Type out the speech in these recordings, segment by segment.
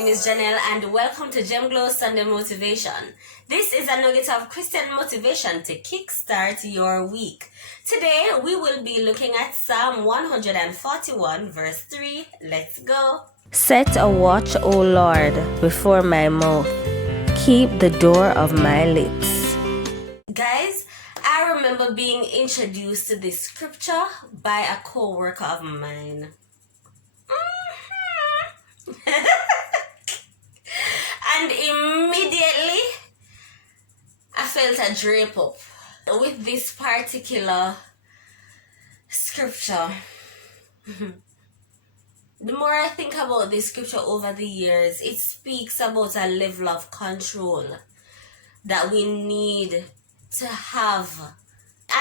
name is Jhenelle and welcome to JheMGlows Sunday Motivation. This is a nugget of Christian motivation to kickstart your week. Today we will be looking at Psalm 141 verse 3. Let's go. Set a watch, O Lord, before my mouth. Keep the door of my lips. Guys, I remember being introduced to this scripture by a co-worker of mine. And immediately I felt a drape up with this particular scripture. The more I think about this scripture over the years, it speaks about a level of control that we need to have.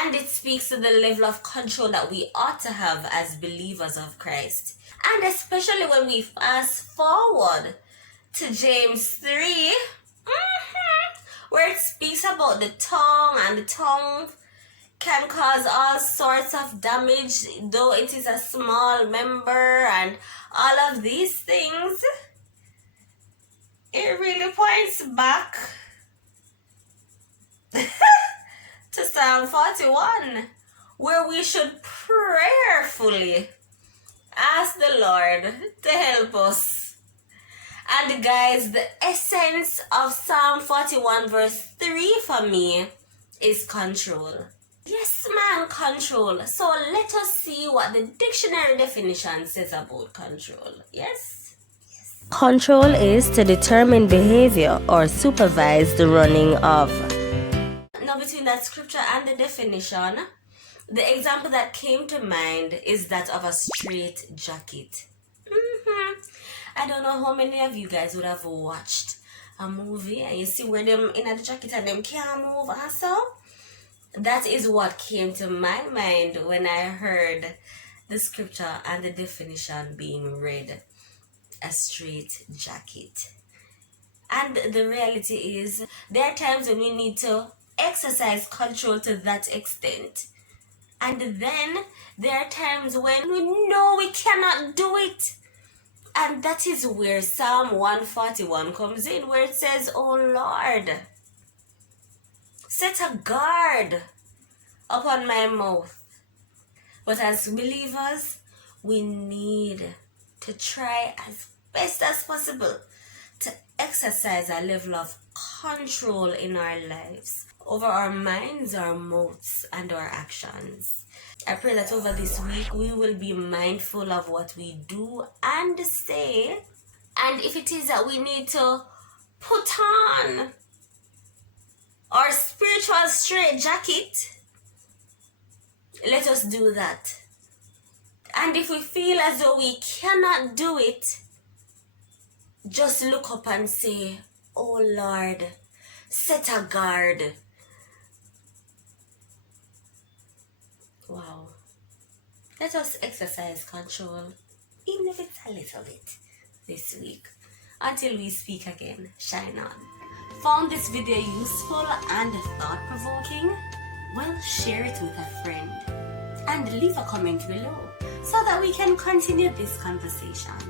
And it speaks to the level of control that we ought to have as believers of Christ. And especially when we fast forward to James 3, where it speaks about the tongue, and the tongue can cause all sorts of damage, though it is a small member, and all of these things. It really points back to Psalm 41, where we should prayerfully ask the Lord to help us. And guys, the essence of Psalm 41 verse 3 for me is control. Yes, man, control. So let us see what the dictionary definition says about control. Yes? Control is to determine behavior or supervise the running of. Now, between that scripture and the definition, the example that came to mind is that of a straight jacket. I don't know how many of you guys would have watched a movie and you see where them in the jacket and them can't move and so. That is what came to my mind when I heard the scripture and the definition being read. A straight jacket. And the reality is, there are times when we need to exercise control to that extent. And then there are times when we know we cannot do it. And that is where Psalm 141 comes in, where it says, "Oh Lord, set a guard upon my mouth." But as believers, we need to try as best as possible to exercise a level of control in our lives over our minds, our mouths, and our actions. I pray that over this week we will be mindful of what we do and say. And if it is that we need to put on our spiritual straight jacket, let us do that. And if we feel as though we cannot do it, just look up and say, "Oh Lord, set a guard." Wow. Let us exercise control, even if it's a little bit, this week. Until we speak again, shine on. Found this video useful and thought-provoking? Well, share it with a friend. And leave a comment below so that we can continue this conversation.